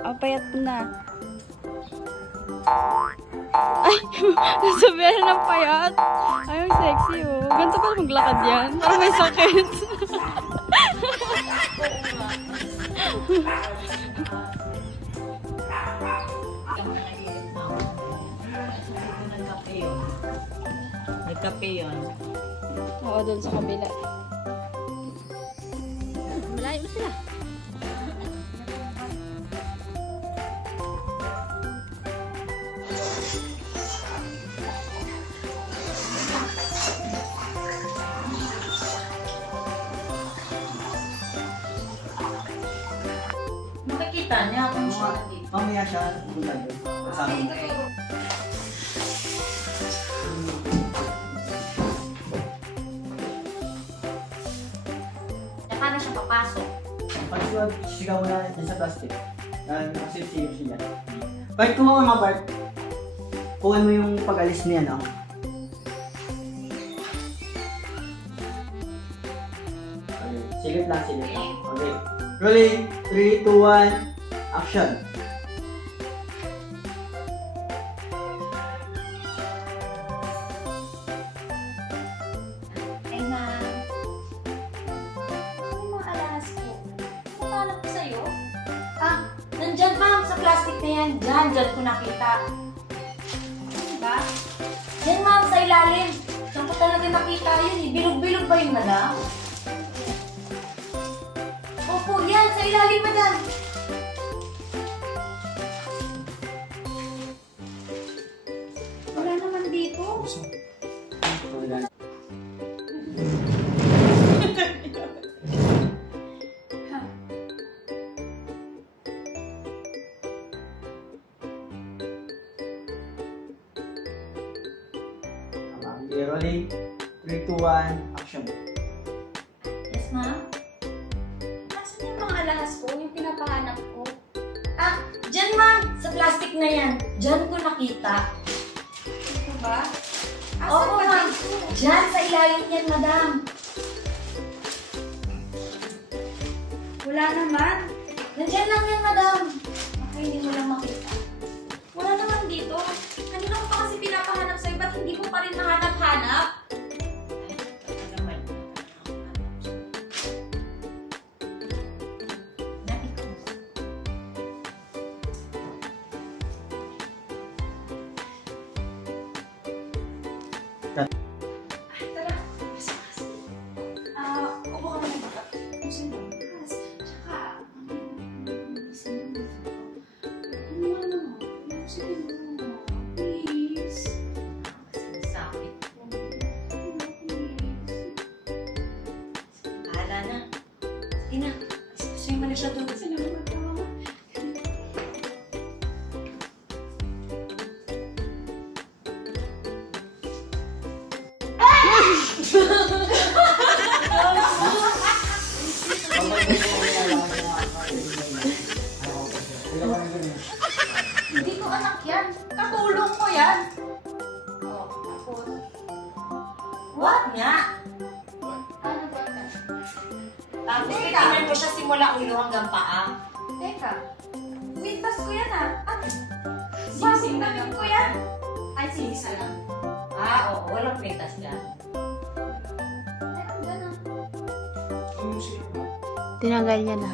Oh, payat na. Ay, nasabihan ng payat. Ay, ang sexy, oh. Ganito pa maglakad yan. Parang may sakit. Nagkape yun. Oo, doon sa kabila. Malayo na sila. Makikita niya kung siya nandito. Mamaya siya punta doon. Kasama mo. Paano siya papasok? Pag sigaw mo na dyan sa plastic, masip-sip siya dyan. Bart, kumawa nga Bart. Kuhan mo yung pag-alis niya, no? Okay. Silip lang, silip lang. Okay. Rolling. 3, 2, 1, action. Ay na. Ano yung mga alahas ko? Natalak ko sa'yo? Ah, nandyan ma'am sa plastic na yan. Dyan ko nakita. Diba? Yan ma'am sa ilalim. Saan ko talaga nakita yun eh. Bilog-bilog ba yun madam? Opo, yan sa ilalim madam. Wala naman dito. Wala. Okay, rolling. 3, 2, 1, action. Yes, ma'am? Nasaan yung mga alahas ko? Yung pinapahanap ko? Ah, dyan, ma'am! Sa plastic na yan. Dyan ko nakita. Ito ba? Oo, ma'am. Dyan sa ilalim yan, madam. Wala naman. Nandyan lang yan, madam. Baka hindi mo lang makita. Wala naman dito. Kanina ko pa kasi pinapahanap sa'yo. Ba't hindi mo pa rin nahanap-hanap? Tara. Upo ka muna baka. Gusto mo? Tsaka, sige mo. Please. Sakit. Bahala na. Sige na. Gusto mo na siya doon. Salamat ka. Hindi ko anak yan. Katulong ko yan. Oh, tapos. What nga? Ano ba? Tapos tingnan mo siya simula ulo hanggang paa. Teka. Wintas ko yan ah. Sing-sing na Bagong lang ko yan. Ay, sinisa lang. Ah, oo. Walang printas lang. Ay, ang gana. Tinanggal niya na.